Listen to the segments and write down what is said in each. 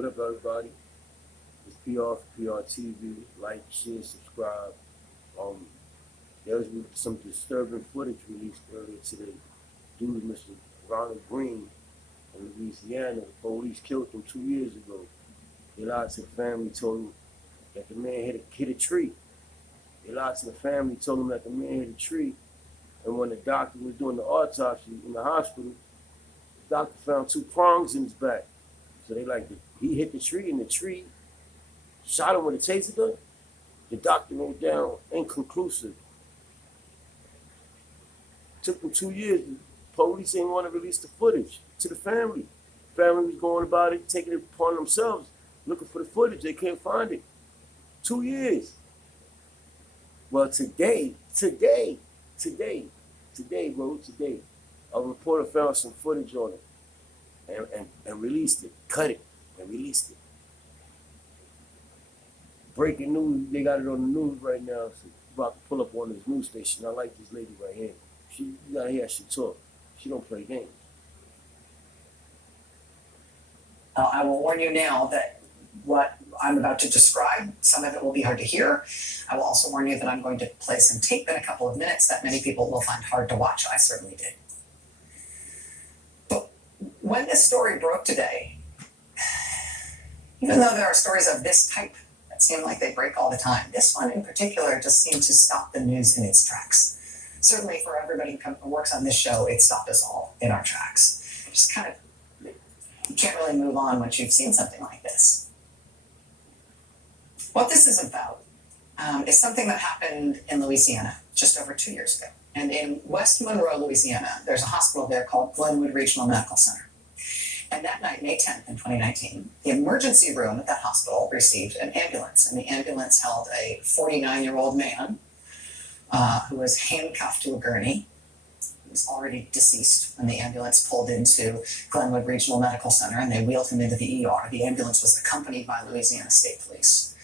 What up, everybody? It's PR for PR TV. Like, share, subscribe. Um, there was some disturbing footage released earlier today due to Mr. Ronald Green in Louisiana. The police killed him 2 years ago. They lied to the family, told him that the man hit a tree. They lied to the family, told him that the man hit a tree. And when the doctor was doing the autopsy in the hospital, the doctor found two prongs in his back. So they he hit the tree and the tree shot him with a taser gun. The doctor wrote down inconclusive. Took them 2 years. The police didn't want to release the footage to the family. The family was going about it, taking it upon themselves, looking for the footage. They can't find it. 2 years. Well, today, a reporter found some footage on it and released it, cut it, and released it. Breaking news, they got it on the news right now. So about to pull up on this news station. I like this lady right here. You gotta hear how she talk. She don't play games. I will warn you now that what I'm about to describe, some of it will be hard to hear. I will also warn you that I'm going to play some tape in a couple of minutes that many people will find hard to watch. I certainly did. But when this story broke today, even though there are stories of this type that seem like they break all the time, this one in particular just seemed to stop the news in its tracks. Certainly for everybody who works on this show, it stopped us all in our tracks. Just kind of, you can't really move on once you've seen something like this. What this is about is something that happened in Louisiana just over 2 years ago. And in West Monroe, Louisiana, there's a hospital there called Glenwood Regional Medical Center. And that night, May 10th in 2019, the emergency room at that hospital received an ambulance. And the ambulance held a 49-year-old man who was handcuffed to a gurney. He was already deceased when the ambulance pulled into Glenwood Regional Medical Center, and they wheeled him into the ER. The ambulance was accompanied by Louisiana State Police.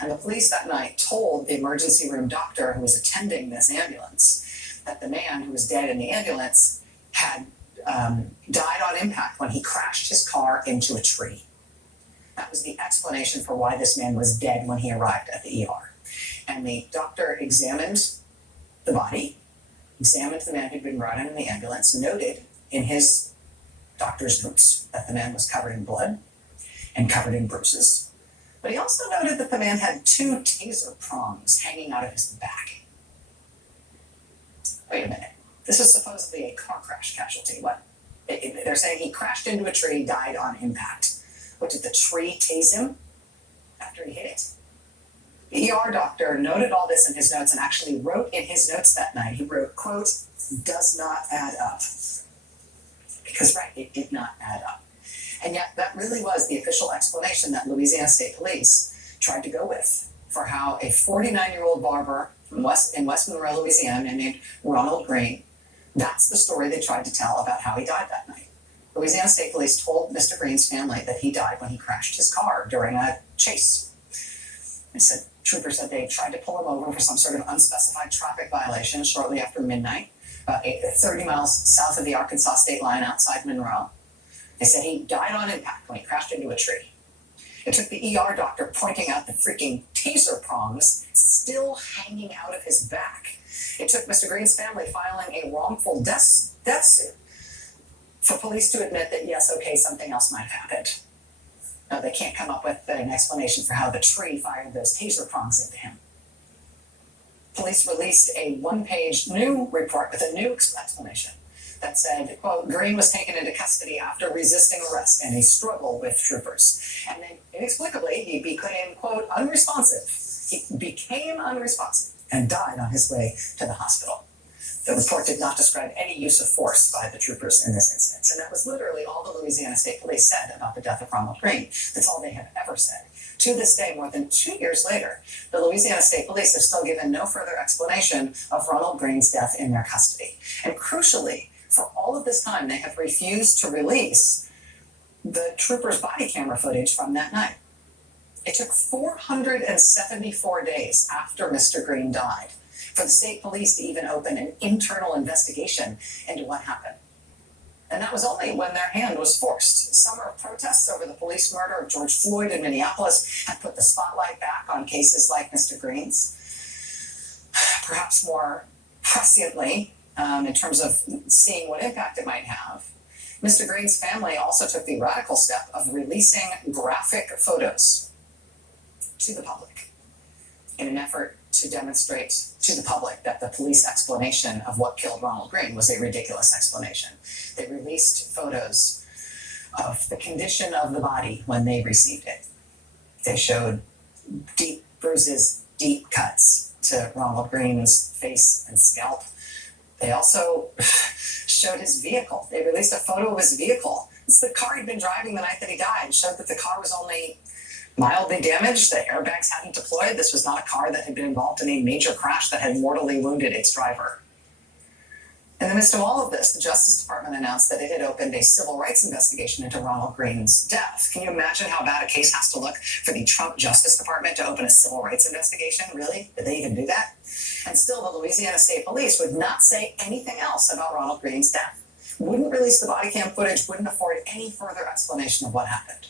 And the police that night told the emergency room doctor who was attending this ambulance that the man who was dead in the ambulance had died on impact when he crashed his car into a tree. That was the explanation for why this man was dead when he arrived at the ER. And the doctor examined the body, examined the man who'd been brought in the ambulance, noted in his doctor's notes that the man was covered in blood and covered in bruises. But he also noted that the man had 2 taser prongs hanging out of his back. Wait a minute. This is supposedly a car crash casualty. What? They're saying he crashed into a tree, died on impact. What, did the tree tase him after he hit it? The ER doctor noted all this in his notes and actually wrote in his notes that night, he wrote, quote, "does not add up." Because, right, it did not add up. And yet that really was the official explanation that Louisiana State Police tried to go with for how a 49-year-old barber in West Monroe, Louisiana, named Ronald Green, that's the story they tried to tell about how he died that night. Louisiana State Police told Mr. Green's family that he died when he crashed his car during a chase. Troopers said they tried to pull him over for some sort of unspecified traffic violation shortly after midnight, about 30 miles south of the Arkansas state line outside Monroe. They said he died on impact when he crashed into a tree. It took the ER doctor pointing out the freaking taser prongs still hanging out of his back. It took Mr. Green's family filing a wrongful death suit for police to admit that, yes, okay, something else might have happened. No, they can't come up with an explanation for how the tree fired those taser prongs into him. Police released a 1-page new report with a new explanation that said, quote, "Green was taken into custody after resisting arrest and a struggle with troopers." And then inexplicably, he became, quote, unresponsive. He became unresponsive and died on his way to the hospital. The report did not describe any use of force by the troopers in this instance. And that was literally all the Louisiana State Police said about the death of Ronald Green. That's all they have ever said. To this day, more than 2 years later, the Louisiana State Police have still given no further explanation of Ronald Green's death in their custody. And crucially, for all of this time, they have refused to release the troopers' body camera footage from that night. It took 474 days after Mr. Green died for the state police to even open an internal investigation into what happened. And that was only when their hand was forced. Summer of protests over the police murder of George Floyd in Minneapolis had put the spotlight back on cases like Mr. Green's. Perhaps more presciently, in terms of seeing what impact it might have, Mr. Green's family also took the radical step of releasing graphic photos to the public in an effort to demonstrate to the public that the police explanation of what killed Ronald Green was a ridiculous explanation. They released photos of the condition of the body when they received it. They showed deep bruises, deep cuts to Ronald Green's face and scalp. They also showed his vehicle. They released a photo of his vehicle. It's the car he'd been driving the night that he died. Showed that the car was only mildly damaged. The airbags hadn't deployed. This was not a car that had been involved in a major crash that had mortally wounded its driver. In the midst of all of this, the Justice Department announced that it had opened a civil rights investigation into Ronald Green's death. Can you imagine how bad a case has to look for the Trump Justice Department to open a civil rights investigation? Really? Did they even do that? And still, the Louisiana State Police would not say anything else about Ronald Green's death. Wouldn't release the body cam footage, wouldn't afford any further explanation of what happened.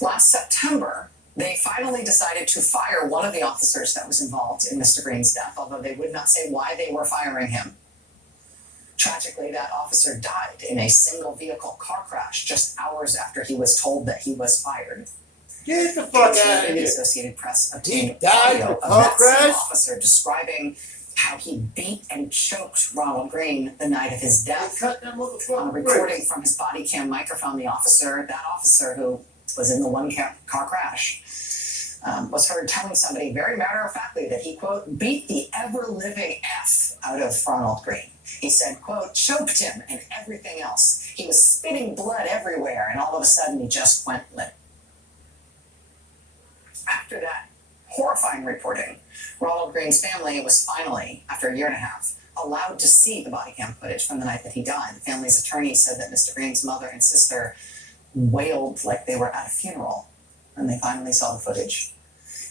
Last September, they finally decided to fire one of the officers that was involved in Mr. Green's death, although they would not say why they were firing him. Tragically, that officer died in a single vehicle car crash just hours after he was told that he was fired. Get the fuck out of The here. Associated Press obtained He died in audio a of car that same crash? officer describing how he beat and choked Ronald Green the night of his death. Cut that On a motherfucker. recording from his body cam microphone, that officer who was in the car crash, was heard telling somebody very matter-of-factly that he, quote, beat the ever-living F out of Ronald Green. He said, quote, choked him and everything else. He was spitting blood everywhere, and all of a sudden he just went limp. After that horrifying reporting, Ronald Green's family was finally, after a year and a half, allowed to see the body cam footage from the night that he died. The family's attorney said that Mr. Green's mother and sister wailed like they were at a funeral when they finally saw the footage.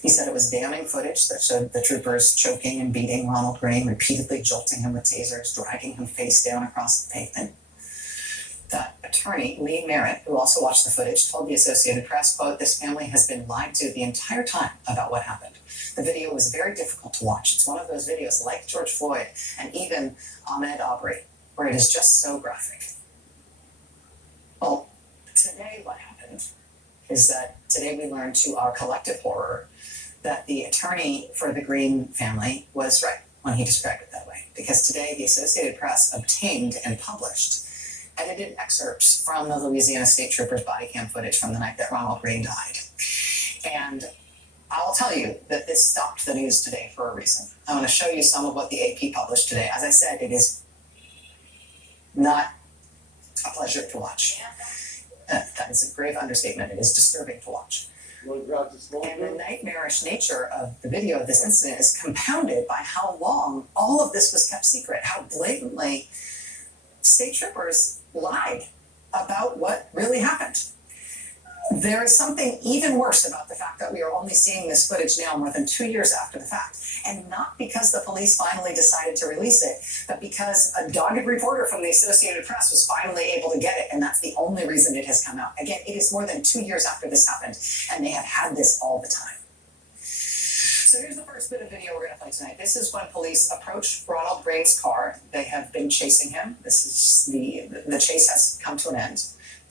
He said it was damning footage that showed the troopers choking and beating Ronald Green, repeatedly jolting him with tasers, dragging him face down across the pavement. That attorney, Lee Merritt, who also watched the footage, told the Associated Press, quote, this family has been lied to the entire time about what happened. The video was very difficult to watch. It's one of those videos like George Floyd and even Ahmaud Arbery, where it is just so graphic. Well, today what happened is that today we learned to our collective horror that the attorney for the Green family was right when he described it that way. Because today the Associated Press obtained and published edited excerpts from the Louisiana State Troopers body cam footage from the night that Ronald Green died. And I'll tell you that this stopped the news today for a reason. I want to show you some of what the AP published today. As I said, it is not a pleasure to watch. That is a grave understatement. It is disturbing to watch. Want to drop the smoke? And the nightmarish nature of the video of this incident is compounded by how long all of this was kept secret, how blatantly state troopers lied about what really happened. There is something even worse about the fact that we are only seeing this footage now more than 2 years after the fact. And not because the police finally decided to release it, but because a dogged reporter from the Associated Press was finally able to get it, and that's the only reason it has come out. Again, it is more than 2 years after this happened, and they have had this all the time. So here's the first bit of video we're going to play tonight. This is when police approached Ronald Green's car. They have been chasing him. This is the chase has come to an end.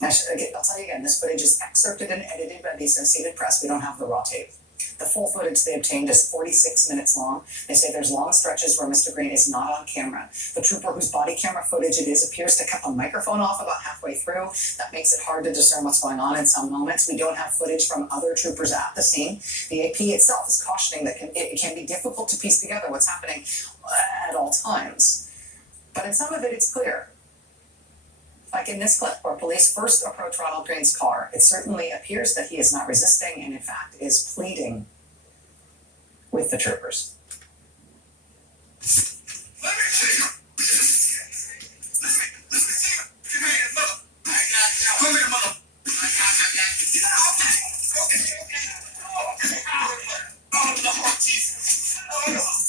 I'll tell you again, this footage is excerpted and edited by the Associated Press. We don't have the raw tape. The full footage they obtained is 46 minutes long. They say there's long stretches where Mr. Green is not on camera. The trooper whose body camera footage it is appears to cut the microphone off about halfway through. That makes it hard to discern what's going on in some moments. We don't have footage from other troopers at the scene. The AP itself is cautioning that it can be difficult to piece together what's happening at all times. But in some of it, it's clear. Like in this clip where police first approach Ronald Green's car, it certainly appears that he is not resisting and in fact is pleading with the troopers. Let me see you. Let me see you. Give me your mother. I got you. Come here, mother. I got you. Okay. Oh, Lord Jesus. Oh, Lord.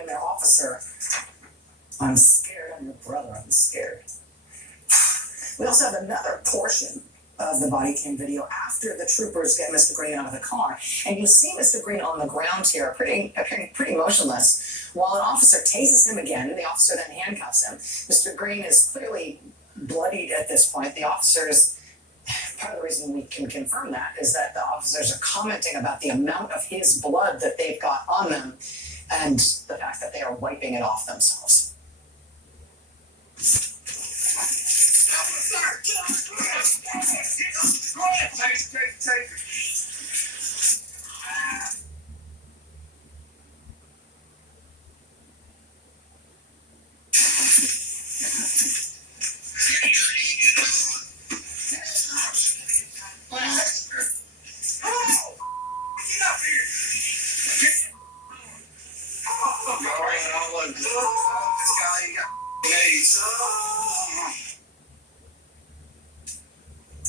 and their officer. I'm scared. I'm your brother. I'm scared. We also have another portion of the body cam video after the troopers get Mr. Green out of the car. And you see Mr. Green on the ground here, appearing pretty motionless, while an officer tases him again. The officer then handcuffs him. Mr. Green is clearly bloodied at this point. The officers, part of the reason we can confirm that is that the officers are commenting about the amount of his blood that they've got on them and the fact that they are wiping it off themselves. Go ahead, take it.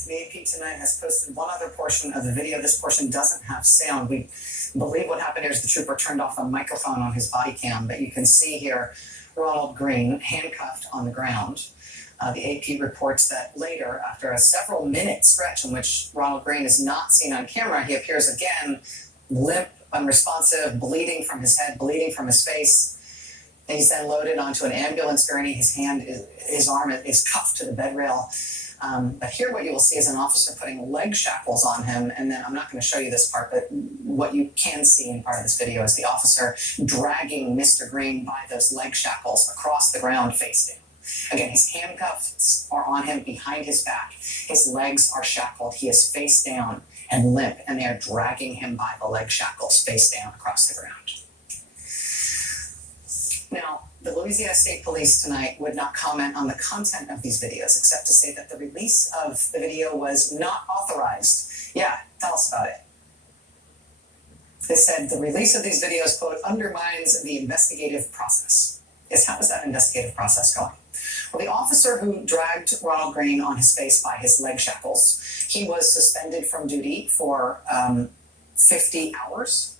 The AP tonight has posted one other portion of the video. This portion doesn't have sound. We believe what happened here is the trooper turned off the microphone on his body cam, but you can see here Ronald Green handcuffed on the ground. The AP reports that later, after a several minute stretch in which Ronald Green is not seen on camera, he appears again limp, unresponsive, bleeding from his head, bleeding from his face. And he's then loaded onto an ambulance gurney. His arm is cuffed to the bed rail. But here what you will see is an officer putting leg shackles on him. And then I'm not going to show you this part, but what you can see in part of this video is the officer dragging Mr. Green by those leg shackles across the ground face down. Again, his handcuffs are on him behind his back. His legs are shackled. He is face down and limp, and they are dragging him by the leg shackles face down across the ground. Now, the Louisiana State Police tonight would not comment on the content of these videos, except to say that the release of the video was not authorized. Yeah, tell us about it. They said the release of these videos, quote, undermines the investigative process. Yes, how is that investigative process going? Well, the officer who dragged Ronald Green on his face by his leg shackles, he was suspended from duty for 50 hours.